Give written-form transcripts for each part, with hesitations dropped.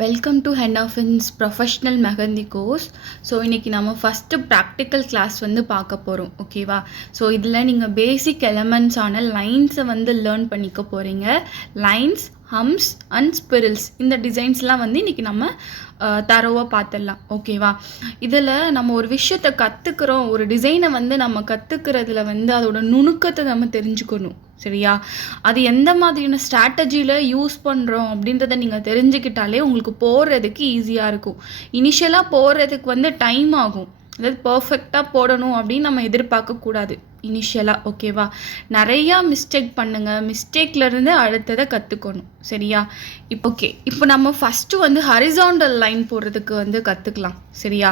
Welcome to ஹென் ஆஃபின்ஸ் professional mehndi course. So இன்றைக்கி நம்ம ஃபஸ்ட்டு ப்ராக்டிக்கல் கிளாஸ் வந்து பார்க்க போகிறோம். ஓகேவா? ஸோ இதில் நீங்கள் பேசிக் எலமெண்ட்ஸான லைன்ஸை வந்து லேர்ன் பண்ணிக்க போகிறீங்க. லைன்ஸ், ஹம்ஸ் அண்ட் ஸ்பிரில்ஸ், இந்த டிசைன்ஸ்லாம் வந்து இன்றைக்கி நம்ம தரோவாக பார்த்துடலாம். ஓகேவா? இதில் நம்ம ஒரு விஷயத்தை கற்றுக்குறோம், ஒரு டிசைனை வந்து நம்ம கற்றுக்கிறதுல வந்து அதோட நுணுக்கத்தை நம்ம தெரிஞ்சுக்கணும். சரியா? அது எந்த மாதிரியான ஸ்ட்ராட்டஜியில் யூஸ் பண்ணுறோம் அப்படின்றத நீங்கள் தெரிஞ்சுக்கிட்டாலே உங்களுக்கு போடுறதுக்கு ஈஸியாக இருக்கும். இனிஷியலாக போடுறதுக்கு வந்து டைம் ஆகும். அதாவது பர்ஃபெக்டாக போடணும் அப்படின்னு நம்ம எதிர்பார்க்கக்கூடாது இனிஷியலாக. ஓகேவா? நிறையா மிஸ்டேக் பண்ணுங்கள், மிஸ்டேக்லேருந்து அடுத்ததை கற்றுக்கணும். சரியா? இப்போ நம்ம ஃபஸ்ட்டு வந்து ஹரிசாண்டல் லைன் போடுறதுக்கு வந்து கற்றுக்கலாம். சரியா?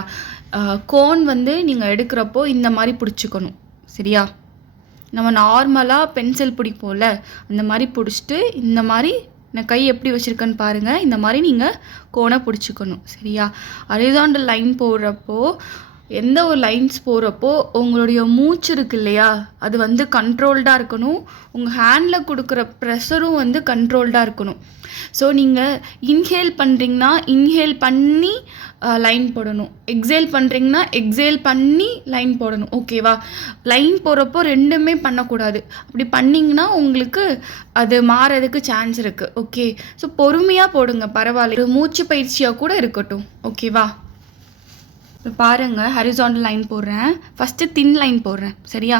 கோன் வந்து நீங்கள் எடுக்கிறப்போ இந்த மாதிரி பிடிச்சிக்கணும். சரியா? நம்ம நார்மலாக பென்சில் பிடிப்போம்ல, அந்த மாதிரி பிடிச்சிட்டு இந்த மாதிரி நான் கை எப்படி வச்சுருக்கேன்னு பாருங்கள். இந்த மாதிரி நீங்கள் கோனை பிடிச்சிக்கணும். சரியா? ஹரிசாண்டல் லைன் போடுறப்போ, எந்த ஒரு லைன்ஸ் போகிறப்போ உங்களுடைய மூச்சு இருக்கு இல்லையா, அது வந்து கண்ட்ரோல்டாக இருக்கணும். உங்கள் ஹேண்டில் கொடுக்குற ப்ரெஷரும் வந்து கண்ட்ரோல்டாக இருக்கணும். ஸோ நீங்கள் இன்ஹேல் பண்ணுறீங்கன்னா இன்ஹேல் பண்ணி லைன் போடணும், எக்ஸேல் பண்ணுறீங்கன்னா எக்ஸேல் பண்ணி லைன் போடணும். ஓகேவா? லைன் போகிறப்போ ரெண்டுமே பண்ணக்கூடாது. அப்படி பண்ணிங்கன்னா உங்களுக்கு அது மாறதுக்கு சான்ஸ் இருக்குது. ஓகே? ஸோ பொறுமையாக போடுங்க, பரவாயில்ல, ஒரு மூச்சு பயிற்சியாக கூட இருக்கட்டும். ஓகேவா? இப்போ பாருங்கள், ஹரிசாண்டல் லைன் போடுறேன். ஃபஸ்ட்டு தின் லைன் போடுறேன். சரியா?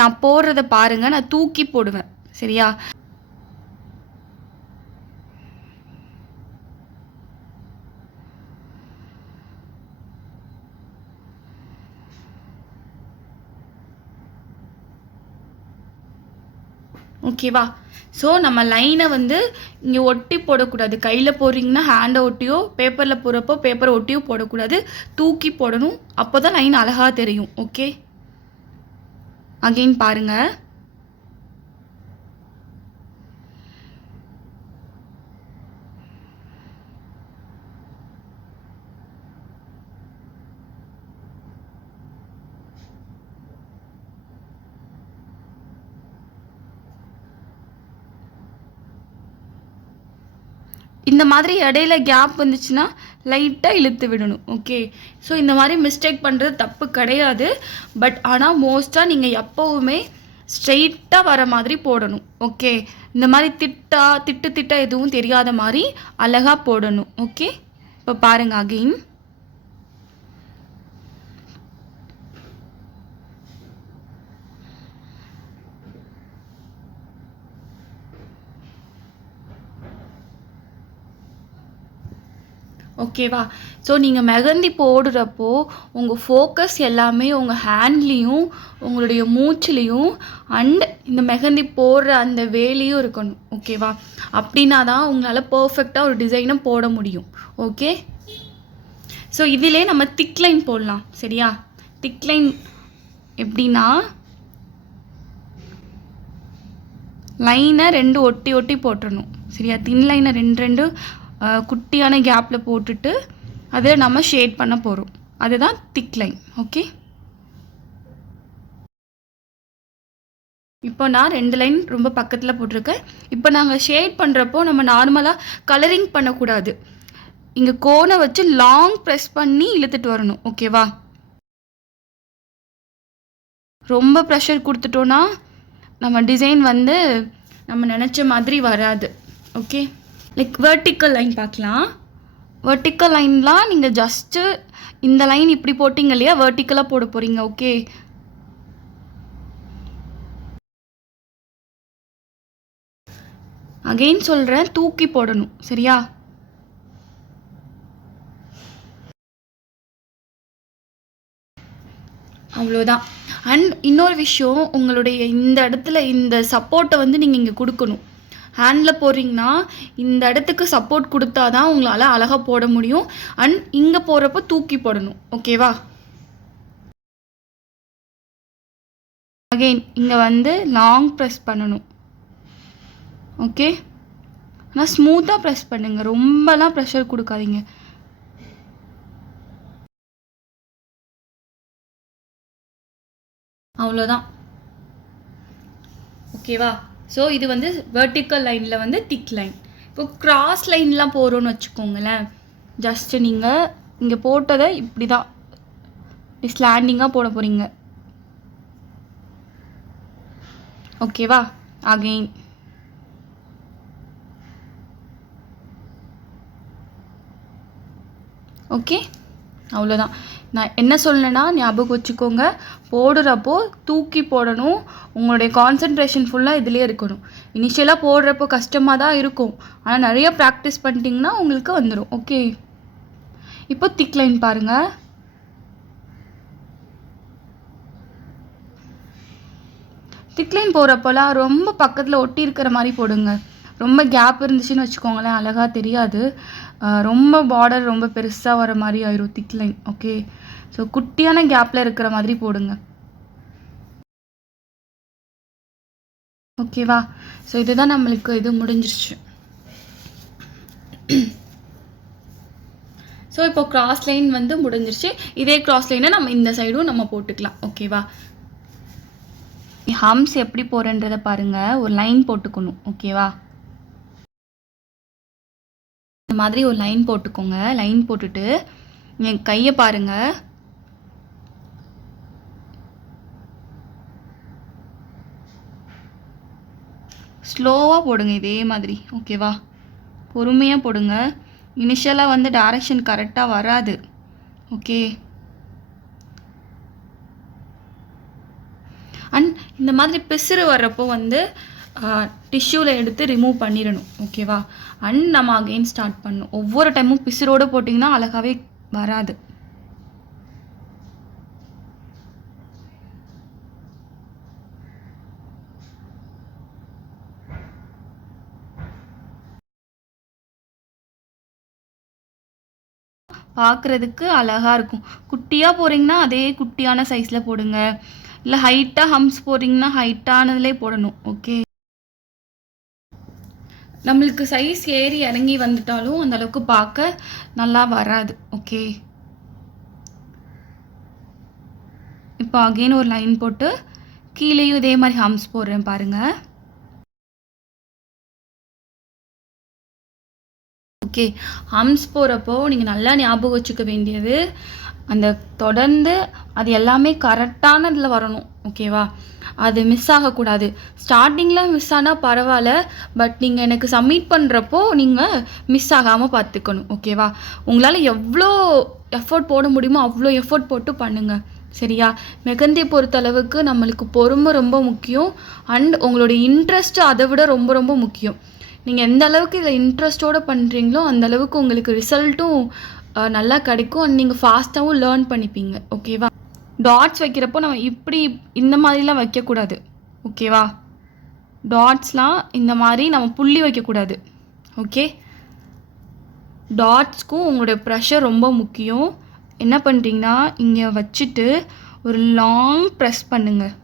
நான் போடுறத பாருங்கள், நான் தூக்கி போடுவேன். சரியா? ஓகேவா? ஸோ நம்ம லைனை வந்து இங்கே ஒட்டி போடக்கூடாது. கையில் போடுறீங்கன்னா ஹேண்டை ஒட்டியோ, பேப்பரில் போடுறப்போ பேப்பரை ஒட்டியோ போடக்கூடாது. தூக்கி போடணும். அப்போ தான் லைன் அழகாக தெரியும். ஓகே? அகெயின் பாருங்கள். இந்த மாதிரி இடையில கேப் வந்துச்சுன்னா லைட்டாக இழுத்து விடணும். ஓகே? ஸோ இந்த மாதிரி மிஸ்டேக் பண்ணுறது தப்பு கிடையாது. பட் ஆனால் மோஸ்ட்டாக நீங்கள் எப்போவுமே ஸ்ட்ரெயிட்டாக வர மாதிரி போடணும். ஓகே? இந்த மாதிரி திட்டு எதுவும் தெரியாத மாதிரி அழகாக போடணும். ஓகே? இப்போ பாருங்கள் அகெயின். ஓகேவா? ஸோ நீங்கள் மெஹந்தி போடுறப்போ உங்கள் ஃபோக்கஸ் எல்லாமே உங்கள் ஹேண்ட்லேயும் உங்களுடைய மூச்சுலேயும் அண்ட் இந்த மெஹந்தி போடுற அந்த வேலையும் இருக்கணும். ஓகேவா? அப்படின்னா தான் உங்களால் பர்ஃபெக்டாக ஒரு டிசைனை போட முடியும். ஓகே? ஸோ இதிலே நம்ம திக் லைன் போடலாம். சரியா? திக் லைன் எப்படின்னா, லைனை ரெண்டு ஒட்டி ஒட்டி போட்டுடணும். சரியா? தின் லைனை ரெண்டு குட்டியான கேப்பில் போட்டுட்டு அதை நம்ம ஷேட் பண்ண போகிறோம். அதுதான் திக் லைன். ஓகே? இப்போ நான் 2 லைன் ரொம்ப பக்கத்தில் போட்டிருக்கேன். இப்போ நாங்கள் ஷேட் பண்ணுறப்போ நம்ம நார்மலாக கலரிங் பண்ணக்கூடாது. இங்கே கோனை வச்சு லாங் ப்ரெஸ் பண்ணி இழுத்துட்டு வரணும். ஓகேவா? ரொம்ப ப்ரெஷர் கொடுத்துட்டோன்னா நம்ம டிசைன் வந்து நம்ம நினச்ச மாதிரி வராது. ஓகே? லைக் வெர்டிக்கல் லைன் பார்க்கலாம். வெர்டிக்கல் லைன்லாம் நீங்கள் ஜஸ்ட்டு இந்த லைன் இப்படி போட்டிங்க இல்லையா, வெர்டிக்கலாக போட போகிறீங்க. ஓகே? அகெயின் சொல்கிறேன், தூக்கி போடணும். சரியா? அவ்வளோதான். அண்ட் இன்னொரு விஷயம், உங்களுடைய இந்த இடத்துல இந்த சப்போர்ட்டை வந்து நீங்கள் இங்கே கொடுக்கணும். ஹேண்டில் போடுறீங்கன்னா இந்த இடத்துக்கு சப்போர்ட் கொடுத்தா தான் உங்களால் அழகாக போட முடியும். அண்ட் இங்கே போடுறப்போ தூக்கி போடணும். ஓகேவா? அகெயின் இங்கே வந்து லாங் ப்ரெஸ் பண்ணணும். ஓகே? ஆனால் ஸ்மூத்தாக ப்ரெஸ் பண்ணுங்கள், ரொம்பலாம் ப்ரெஷர் கொடுக்காதீங்க. அவ்வளோதான். ஓகேவா? ஸோ இது வந்து வெர்டிக்கல் லைனில் வந்து திக் லைன். இப்போ கிராஸ் லைன்லாம் போகிறோன்னு வச்சுக்கோங்களேன், ஜஸ்ட்டு நீங்கள் இங்கே போட்டதை இப்படி தான் ஸ்லாண்டிங்காக போட போகிறீங்க. ஓகேவா? அகெயின் ஓகே, அவ்வளோதான். நான் என்ன சொல்லணுன்னா ஞாபகம் வச்சுக்கோங்க, போடுறப்போ தூக்கி போடணும். உங்களுடைய கான்சன்ட்ரேஷன் ஃபுல்லாக இதிலே இருக்கணும். இனிஷியலாக போடுறப்போ கஷ்டமாக தான் இருக்கும், ஆனால் நிறைய ப்ராக்டிஸ் பண்ணிட்டீங்கன்னா உங்களுக்கு வந்துடும். ஓகே, இப்போ திக் லைன் பாருங்கள். திக் லைன் போகிறப்போலாம் ரொம்ப பக்கத்தில் ஒட்டி இருக்கிற மாதிரி போடுங்க. ரொம்ப கேப் இருந்துச்சுன்னு வச்சுக்கோங்களேன், அழகாக தெரியாது. ரொம்ப பார்டர் ரொம்ப பெருசாக வர மாதிரி ஆயிரும் திக் லைன். ஓகே, ஸோ குட்டியான கேப்பில் இருக்கிற மாதிரி போடுங்க. ஓகேவா? ஸோ இதுதான் நம்மளுக்கு இது முடிஞ்சிருச்சு. ஸோ இப்போ கிராஸ் லைன் வந்து முடிஞ்சிருச்சு. இதே கிராஸ் லைனை நம்ம இந்த சைடும் நம்ம போட்டுக்கலாம். ஓகேவா? ஹம்ஸ் எப்படி போகிறன்றதை பாருங்கள். ஒரு லைன் போட்டுக்கணும். ஓகேவா? இந்த மாதிரி ஒரு லைன் போட்டுக்கோங்க. லைன் போட்டுட்டு என் கையை பாருங்கள். ஸ்லோவாக போடுங்க இதே மாதிரி. ஓகேவா? பொறுமையாக போடுங்க. இனிஷியலாக வந்து டைரக்ஷன் கரெக்டாக வராது. ஓகே, அண்ட் இந்த மாதிரி பிசுறு வர்றப்போ வந்து டிஷ்யூவில் எடுத்து ரிமூவ் பண்ணிடணும். ஓகேவா? அண்ட் நம்ம அகெயின் ஸ்டார்ட் பண்ணணும். ஒவ்வொரு டைமும் பிசுரோடு போட்டிங்கன்னா அழகாகவே வராது. பார்க்குறதுக்கு அழகாக இருக்கும். குட்டியாக போகிறீங்கன்னா அதே குட்டியான சைஸில் போடுங்க. இல்லை ஹைட்டாக ஹம்ஸ் போடுறீங்கன்னா ஹைட்டானதுலே போடணும். ஓகே, நம்மளுக்கு சைஸ் ஏறி இறங்கி வந்துட்டாலும் அந்தளவுக்கு பார்க்க நல்லா வராது. ஓகே, இப்போ அகெயின் ஒரு லைன் போட்டு கீழேயும் இதே மாதிரி ஹம்ஸ் போடுறேன் பாருங்கள். ஓகே, ஹம்ஸ் போகிறப்போ நீங்கள் நல்லா ஞாபகம் வச்சுக்க வேண்டியது, அந்த தொடர்ந்து அது எல்லாமே கரெக்டானதில் வரணும். ஓகேவா? அது மிஸ் ஆகக்கூடாது. ஸ்டார்டிங்கில் மிஸ் ஆனால் பரவாயில்ல, பட் நீங்கள் எனக்கு சப்மிட் பண்ணுறப்போ நீங்கள் மிஸ் ஆகாமல் பார்த்துக்கணும். ஓகேவா? உங்களால் எவ்வளோ எஃபோர்ட் போட முடியுமோ அவ்வளோ எஃபோர்ட் போட்டு பண்ணுங்கள். சரியா? மெகந்தி பொறுத்தளவுக்கு நம்மளுக்கு பொறுமை ரொம்ப முக்கியம். அண்ட் உங்களுடைய இன்ட்ரெஸ்ட்டு அதை விட ரொம்ப ரொம்ப முக்கியம். நீங்கள் எந்த அளவுக்கு இதில் இன்ட்ரெஸ்ட்டோடு பண்ணுறீங்களோ அந்த அளவுக்கு உங்களுக்கு ரிசல்ட்டும் நல்லா கிடைக்கும். அண்ட் நீங்கள் ஃபாஸ்ட்டாகவும் லேர்ன் பண்ணிப்பீங்க. ஓகேவா? டாட்ஸ் வைக்கிறப்போ நம்ம இப்படி இந்த மாதிரிலாம் வைக்கக்கூடாது. ஓகேவா? டாட்ஸ்லாம் இந்த மாதிரி நம்ம புள்ளி வைக்கக்கூடாது. ஓகே, டாட்ஸ்க்கும் உங்களுடைய ப்ரெஷர் ரொம்ப முக்கியம். என்ன பண்ணுறீங்கன்னா இங்கே வச்சுட்டு ஒரு லாங் ப்ரெஸ் பண்ணுங்கள்.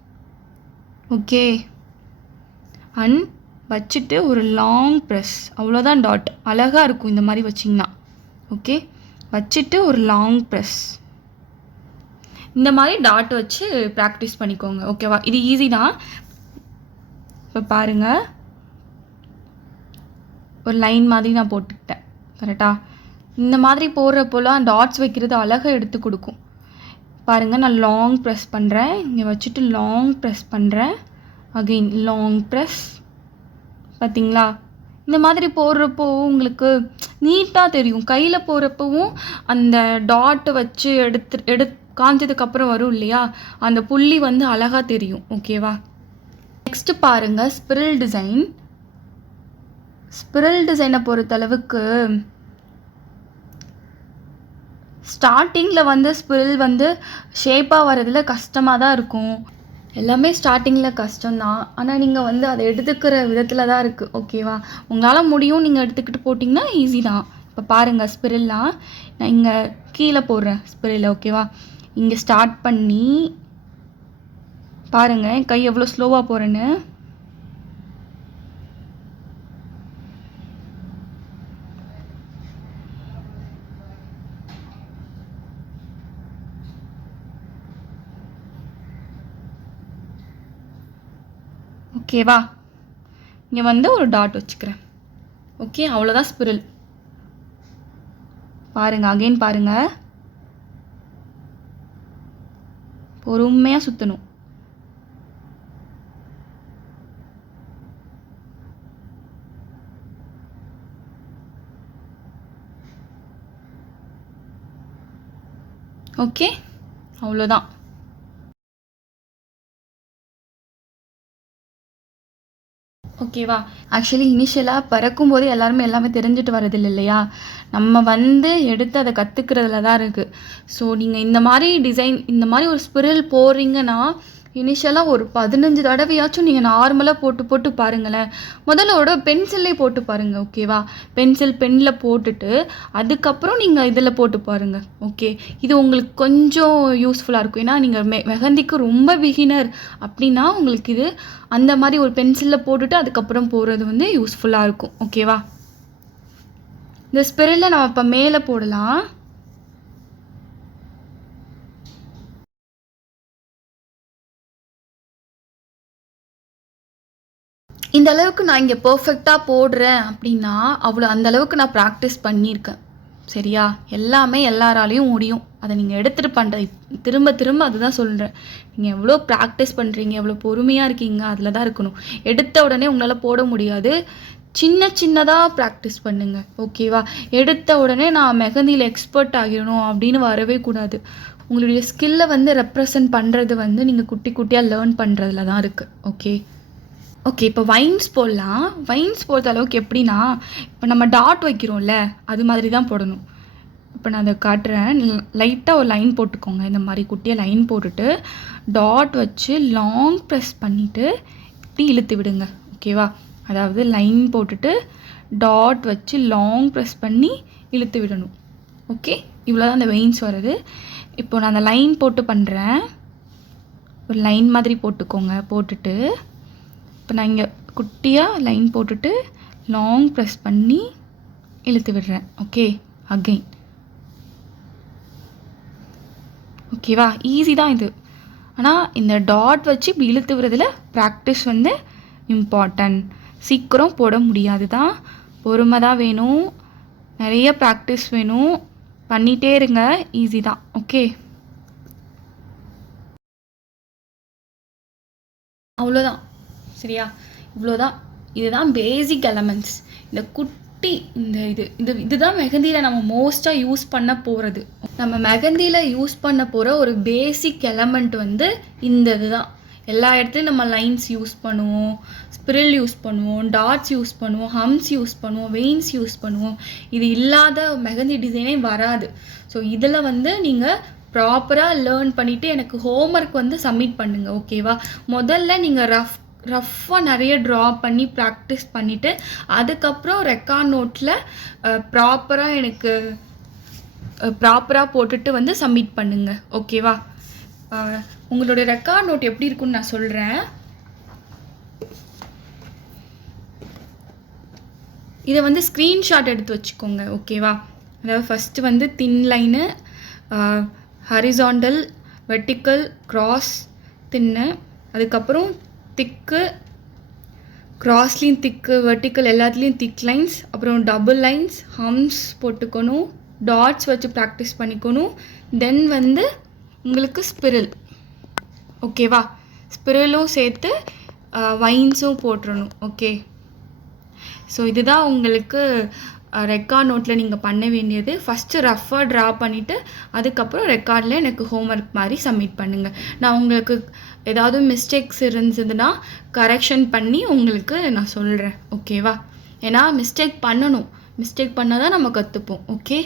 ஓகே, அண்ட் வச்சுட்டு ஒரு லாங் ப்ரெஸ், அவ்வளோதான். டாட் அழகாக இருக்கும் இந்த மாதிரி வச்சிங்கன்னா. ஓகே, வச்சுட்டு ஒரு லாங் ப்ரெஸ், இந்த மாதிரி டாட் வச்சு ப்ராக்டிஸ் பண்ணிக்கோங்க. ஓகேவா? இது ஈஸி தான். இப்போ பாருங்கள், ஒரு லைன் மாதிரி நான் போட்டுக்கிட்டேன். கரெக்டாக? இந்த மாதிரி போடுறப்போலாம் டாட்ஸ் வைக்கிறது அழகாக எடுத்து கொடுக்கும். பாருங்கள், நான் லாங் ப்ரெஸ் பண்ணுறேன். இங்கே வச்சுட்டு லாங் ப்ரெஸ் பண்ணுறேன். Again long press. பார்த்தீங்களா? இந்த மாதிரி போடுறப்போ உங்களுக்கு நீட்டாக தெரியும். கையில் போடுறப்பவும் அந்த டாட் வச்சு காஞ்சதுக்கப்புறம் வரும் இல்லையா, அந்த புள்ளி வந்து அழகாக தெரியும். ஓகேவா? நெக்ஸ்ட்டு பாருங்கள், ஸ்பிரில் டிசைன். ஸ்பிரில் டிசைனை பொறுத்தளவுக்கு ஸ்டார்டிங்கில் வந்து ஸ்பிரில் வந்து ஷேப்பாக வரதில் கஷ்டமாக தான் இருக்கும். எல்லாமே ஸ்டார்டிங்கில் கஷ்டம்தான், ஆனால் நீங்கள் வந்து அதை எடுத்துக்கிற விதத்தில் தான் இருக்குது. ஓகேவா? உங்களால் முடியும், நீங்கள் எடுத்துக்கிட்டு போட்டிங்கன்னா ஈஸி தான். இப்போ பாருங்கள், ஸ்பிரில்லாம் நான் இங்கே கீழே போடுறேன். ஸ்பிரில் ஓகேவா? இங்கே ஸ்டார்ட் பண்ணி பாருங்கள் என் கை எவ்வளோ ஸ்லோவாக போகிறேன்னு. ஓகேவா? இங்கே வந்து ஒரு டாட் வச்சுக்கிறேன். ஓகே, அவ்வளோதான் ஸ்பிரில். பாருங்கள், அகைன் பாருங்கள், பொறுமையாக சுற்றணும். ஓகே, அவ்வளோதான். ஓகேவா? ஆக்சுவலி இனிஷியலாக பறக்கும்போது எல்லாமே தெரிஞ்சுட்டு வரதில்லை இல்லையா? நம்ம வந்து எடுத்து அதை கற்றுக்கிறதுல தான் இருக்குது. ஸோ நீங்கள் இந்த மாதிரி டிசைன், இந்த மாதிரி ஒரு ஸ்பிரில் போடுறீங்கன்னா இனிஷியலாக ஒரு 15 தடவையாச்சும் நீங்கள் நார்மலாக போட்டு பாருங்களேன். முதல்ல பென்சில்லே போட்டு பாருங்கள். ஓகேவா? பென்னில் போட்டுட்டு அதுக்கப்புறம் நீங்கள் இதில் போட்டு பாருங்கள். ஓகே, இது உங்களுக்கு கொஞ்சம் யூஸ்ஃபுல்லாக இருக்கும். ஏன்னா நீங்கள் மெஹந்திக்கு ரொம்ப பிகினர் அப்படின்னா உங்களுக்கு இது அந்த மாதிரி ஒரு பென்சிலில் போட்டுட்டு அதுக்கப்புறம் போடுறது வந்து யூஸ்ஃபுல்லாக இருக்கும். ஓகேவா? இந்த ஸ்பிரில்ல நம்ம இப்போ மேலே போடலாம். இந்த அளவுக்கு நான் இங்கே பர்ஃபெக்டாக போடுறேன் அப்படின்னா அந்த அளவுக்கு நான் ப்ராக்டிஸ் பண்ணியிருக்கேன். சரியா? எல்லாமே எல்லாராலையும் முடியும். அதை நீங்கள் எடுத்துகிட்டு பண்ணுற திரும்ப அதுதான் சொல்கிறேன். நீங்கள் எவ்வளோ ப்ராக்டிஸ் பண்ணுறீங்க, எவ்வளோ பொறுமையாக இருக்கீங்க, அதில் தான் இருக்கணும். எடுத்த உடனே உங்களால் போட முடியாது. சின்னதாக ப்ராக்டிஸ் பண்ணுங்கள். ஓகேவா? எடுத்த உடனே நான் மெஹந்தியில் எக்ஸ்பர்ட் ஆகிடணும் அப்படின்னு வரவே கூடாது. உங்களுடைய ஸ்கில்லை வந்து ரெப்ரசன்ட் பண்ணுறது வந்து நீங்கள் குட்டியாக லேர்ன் பண்ணுறதுல தான் இருக்குது. ஓகே, இப்போ வைன்ஸ் போடலாம். வைன்ஸ் போடுற அளவுக்கு எப்படின்னா, இப்போ நம்ம டாட் வைக்கிறோம்ல, அது மாதிரி தான் போடணும். இப்போ நான் அதை காட்டுறேன். லைட்டாக ஒரு லைன் போட்டுக்கோங்க. இந்த மாதிரி குட்டியாக லைன் போட்டுட்டு டாட் வச்சு லாங் ப்ரெஸ் பண்ணிவிட்டு இப்படி இழுத்து விடுங்க. ஓகேவா? அதாவது லைன் போட்டுட்டு டாட் வச்சு லாங் ப்ரெஸ் பண்ணி இழுத்து விடணும். ஓகே, இவ்வளோ தான் அந்த வெயின்ஸ் வருது. இப்போ நான் அந்த லைன் போட்டு பண்ணுறேன். ஒரு லைன் மாதிரி போட்டுக்கோங்க. போட்டுட்டு இப்போ நான் இங்கே குட்டியாக லைன் போட்டுட்டு லாங் ப்ரெஸ் பண்ணி இழுத்து விடுறேன். Okay, again. ஓகேவா? ஈஸி தான் இது. ஆனால் இந்த டாட் வச்சு இப்படி இழுத்து விடுறதுல ப்ராக்டிஸ் வந்து இம்பார்ட்டன்ட். சீக்கிரம் போட முடியாது தான், பொறுமை தான் வேணும், நிறைய ப்ராக்டிஸ் வேணும். பண்ணிகிட்டே இருங்க, ஈஸி தான். ஓகே, அவ்வளோதான். சரியா? இவ்வளோதான். இதுதான் பேசிக் எலமெண்ட்ஸ். இந்த குட்டி இதுதான் மெஹந்தியில் நம்ம மோஸ்ட்டாக யூஸ் பண்ண போகிறது. நம்ம மெஹந்தியில் யூஸ் பண்ண போகிற ஒரு பேசிக் எலமெண்ட் வந்து இந்த இதுதான். எல்லா இடத்துலையும் நம்ம லைன்ஸ் யூஸ் பண்ணுவோம், ஸ்பிரில் யூஸ் பண்ணுவோம், டாட்ஸ் யூஸ் பண்ணுவோம், ஹம்ஸ் யூஸ் பண்ணுவோம், வெயின்ஸ் யூஸ் பண்ணுவோம். இது இல்லாத மெஹந்தி டிசைனே வராது. ஸோ இதில் வந்து நீங்கள் ப்ராப்பராக லேர்ன் பண்ணிவிட்டு எனக்கு ஹோம்ஒர்க் வந்து சப்மிட் பண்ணுங்கள். ஓகேவா? முதல்ல நீங்கள் ரஃப்பாக நிறைய ட்ரா பண்ணி ப்ராக்டிஸ் பண்ணிவிட்டு அதுக்கப்புறம் ரெக்கார்ட் நோட்டில் ப்ராப்பராக போட்டுட்டு வந்து சப்மிட் பண்ணுங்கள். ஓகேவா? உங்களுடைய ரெக்கார்ட் நோட் எப்படி இருக்குன்னு நான் சொல்கிறேன். இதை வந்து ஸ்க்ரீன்ஷாட் எடுத்து வச்சுக்கோங்க. ஓகேவா? அதாவது ஃபஸ்ட்டு வந்து தின் லைனு, ஹரிசாண்டல், வெர்டிக்கல், கிராஸ், தின்னு, அதுக்கப்புறம் திக்கு, கிராஸ்லேயும் திக்கு, வெர்டிக்கல் எல்லாத்துலேயும் திக் லைன்ஸ், அப்புறம் டபுள் லைன்ஸ், ஹம்ஸ் போட்டுக்கணும், டாட்ஸ் வச்சு ப்ராக்டிஸ் பண்ணிக்கணும். தென் வந்து உங்களுக்கு ஸ்பிரில். ஓகேவா? ஸ்பிரிலும் சேர்த்து வைன்ஸும் போட்டுறணும். ஓகே, ஸோ இதுதான் உங்களுக்கு ரெக்கார்ட் நோட்டில் நீங்கள் பண்ண வேண்டியது. ஃபஸ்ட்டு ரஃப்பாக ட்ரா பண்ணிவிட்டு அதுக்கப்புறம் ரெக்கார்டில் எனக்கு ஹோம்ஒர்க் மாதிரி சப்மிட் பண்ணுங்கள். நான் உங்களுக்கு ஏதாவது மிஸ்டேக்ஸ் இருந்ததுன்னா கரெக்ஷன் பண்ணி உங்களுக்கு நான் சொல்கிறேன். ஓகேவா? ஏன்னா மிஸ்டேக் பண்ணணும். மிஸ்டேக் பண்ணால் தான் நம்ம கற்றுப்போம். ஓகே.